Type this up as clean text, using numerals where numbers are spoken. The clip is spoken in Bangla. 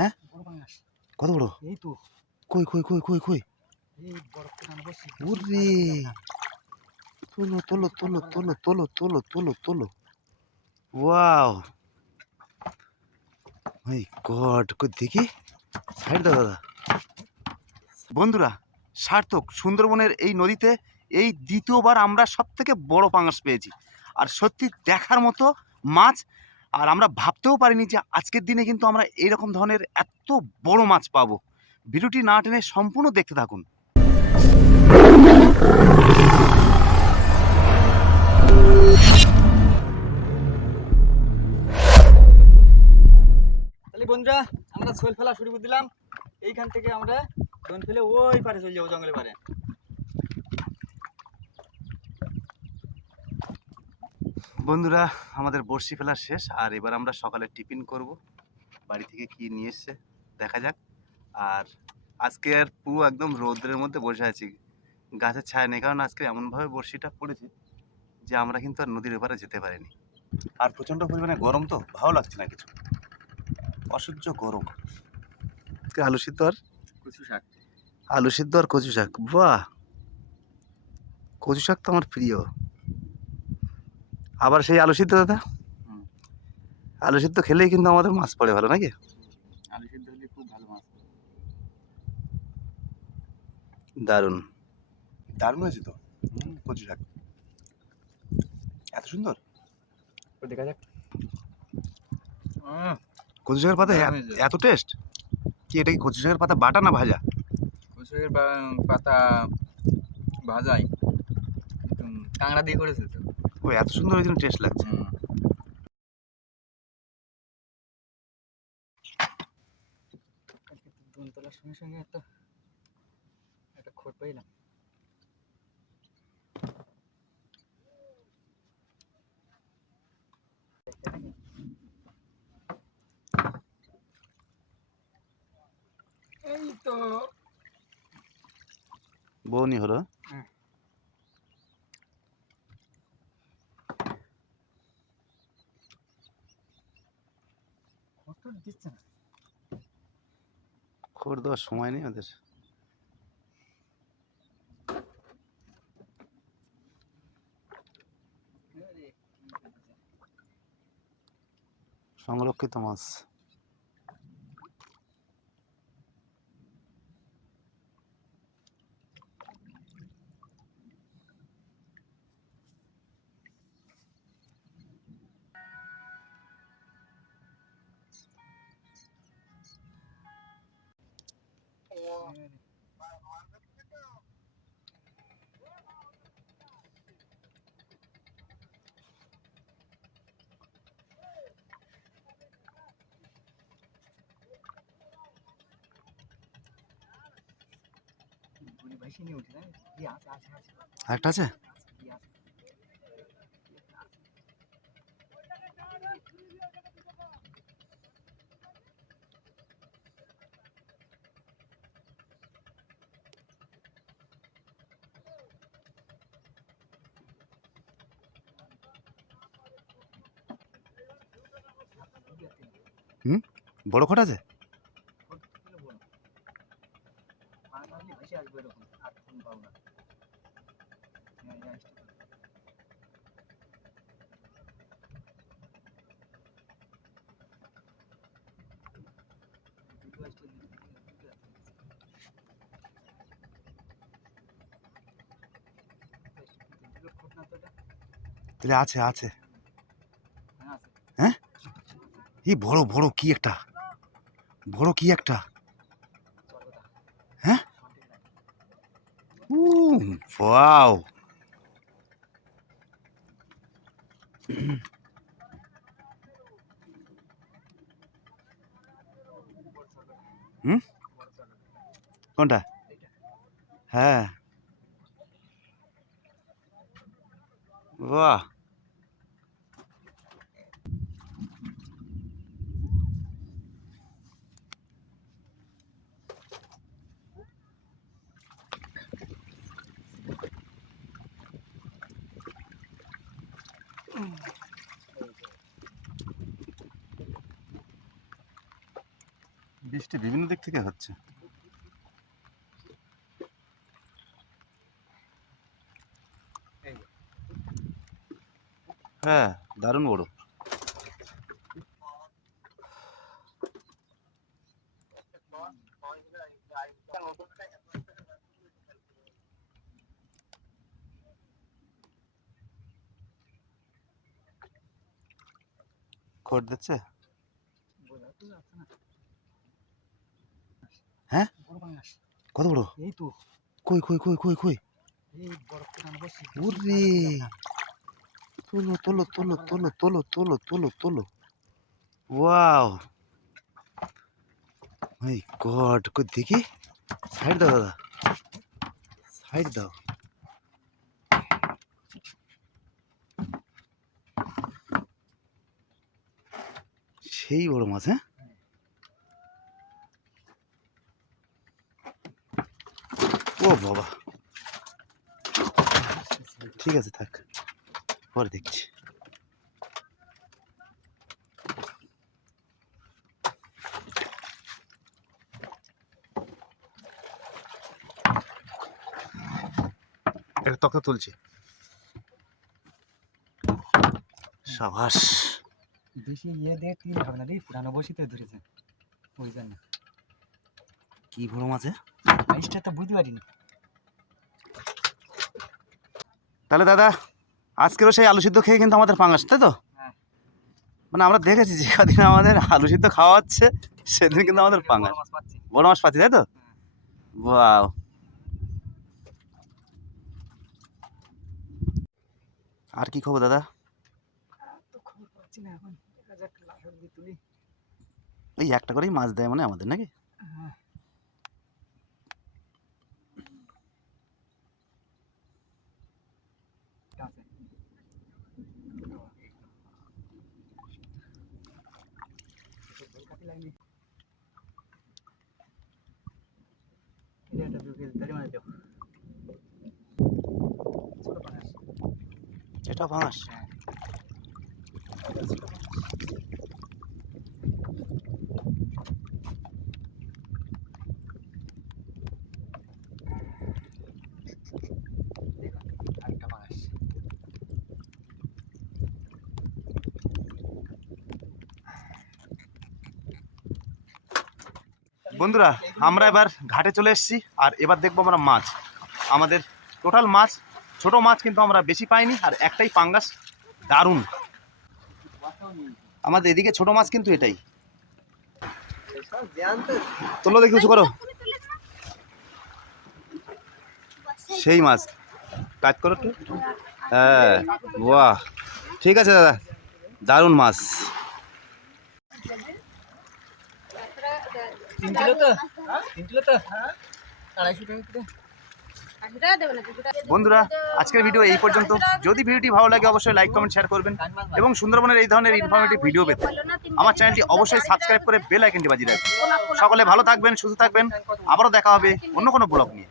হ্যাঁ, কত বড়? এই তো। কই কই কই কই কই? এই বড় টানা বসি। ওরে, তোলো তোলো তোলো তোলো তোলো তোলো তোলো তোলো। ওয়াও মাই গড, কই দেখি, সাইড দাও দাদা। বন্ধুরা, সার্থক সুন্দরবনের এই নদীতে এই দ্বিতীয়বার আমরা সব থেকে বড় পাঙাশ পেয়েছি। আর সত্যি দেখার মতো মাছ। আর আমরা ভাবতেও পারিনি যে আজকের দিনে কিন্তু আমরা এইরকম ধরনের এত বড় মাছ পাবো। ভিডিওটি না টেনে সম্পূর্ণ দেখতে থাকুন। তাহলে বন্ধুরা, আমরা শোল ফেলা শুরু করে দিলাম। এইখান থেকে আমরা দোন ফেলে ওই পারে চলে যাবো, জঙ্গলের পারে। বন্ধুরা, আমাদের বড়শি ফেলা শেষ, আর এবার আমরা সকালে টিফিন করব। বাড়ি থেকে কি নিয়ে এসছে দেখা যাক। আর আজকে আর পুরো একদম রৌদ্রের মধ্যে বসে আছি, গাছের ছায়া নেই, কারণ আজকে এমনভাবে বড়শিটা পড়েছে যে আমরা কিন্তু আর নদীর এপারে যেতে পারিনি। আর প্রচণ্ড পরিমাণে গরম, তো ভালো লাগছে না কিছু, অসহ্য গরম। আলু সিদ্ধ আর কচু শাক। আলু সিদ্ধ আর কচু শাক, বাহ! কচু শাক তো আমার প্রিয়। আবার সেই আলু সিদ্ধ দাদা, আলু সিদ্ধ খেলেই কিন্তু আমাদের মাছ পড়ে ভালো নাকি? আলু সিদ্ধ হলে খুব ভালো মাছ। দারুণ দারুণ হয়েছে তো কচু শাক, এত সুন্দর। দেখা যাক। কচু শাকের পাতা এত টেস্ট কি? এটা কি কচু শাকের পাতা বাটা না ভাজা? কচু শাকের পাতা ভাজাই, কাঁকড়া দিয়ে করেছে তো। ও এত সুন্দর, ওই জন্য টেস্ট লাগছে। দোন তোলার সঙ্গে সঙ্গে একটা খোট পাইলাম। এই তো বউনি হলো। খোট দিচ্ছে না। খবর দেওয়ার সময় নেই ওদের। সংরক্ষিত মাছ। একটা আছে। বড় খোট আছে। তাহলে আছে আছে। হ্যাঁ, এই বড় বড় কি একটা, বড় কি একটা। হ্যাঁ, ওয়াও। কোনটা? হ্যাঁ, বাহ। বৃষ্টি বিভিন্ন দিক থেকে হচ্ছে। এই যে। হ্যাঁ, দারুণ বড়। খড় দিচ্ছে? বোঝা তো যাচ্ছে না। হ্যাঁ? বড় পাঙাশ। কত বড়? এই তো কই কই কই কই কই? এই বড় পুরানো বসি। ওরে, তোলো তোলো তোলো তোলো তোলো তোলো তোলো তোলো। ওয়াও, মাই গড, কই দেখি। সাইড দাও দাদা, সাইড দাও। সেই বড় মাছ, হ্যাঁ? ও বাবা, ঠিক আছে থাক, পরে দেখছি। একটা তক্তা তুলছে। সাবাস। বেশি ইয়ে দিয়ে তিল হবে না রে, পুরানো বসিতে ধরেছে ওই জন্য। কি বড় মাছ, হ্যাঁ? সাইজটা তো বুঝতে পারিনি। তাহলে দাদা, আজকেরও সেই আলু সিদ্ধ খেয়ে কিন্তু আমাদের পাঙাশ, তাই তো? হ্যাঁ। মানে আমরা দেখেছি যে কদিন আমাদের আলু সিদ্ধ খাওয়া হচ্ছে, সেদিন কিন্তু আমাদের পাঙাশ, বড় মাছ পাচ্ছি। বড় মাছ পাচ্ছি, তাই তো? ওয়াও। আর কি খবর দাদা? তো খবর পাচ্ছি না এখন, দেখা যাক লাশার দিয়ে তুলি। এই একটা করেই মাছ দেয় মানে আমাদের, নাকি? হ্যাঁ। আছে। এটা ঢুকে ধরে মানে দেব। ছোট পাঙাশ। এটা পাঙাশ। হ্যাঁ। দেখুন, আরেকটা পাঙাশ। বন্ধুরা, আমরা এবার ঘাটে চলে এসেছি আর এবার দেখবো আমরা মাছ। আমাদের টোটাল মাছ, ছোট মাছ কিন্তু আমরা বেশি পাইনি, আর একটাই পাঙ্গাস, দারুণ। আমাদের এদিকে ছোট মাছ কিন্তু এটাই। তোলো দেখি, উঁচু করো। সেই মাছ, কাজ করো একটু। হ্যাঁ, বাহ, ঠিক আছে দাদা, দারুণ মাছ। 3 কিলো তো? 3 কিলো তো? 250 টাকা কিলো। বন্ধুরা, আজকের ভিডিও এই পর্যন্ত। যদি ভিডিওটি ভালো লাগে অবশ্যই লাইক কমেন্ট শেয়ার করবেন, এবং সুন্দরবনের এই ধরনের ইনফরমেটিভ ভিডিও পেতে আমার চ্যানেলটি অবশ্যই সাবস্ক্রাইব করে বেল আইকনটি বাজিয়ে রাখবেন। সকলে ভালো থাকবেন, সুস্থ থাকবেন। আবারও দেখা হবে অন্য কোনো ব্লগ নিয়ে।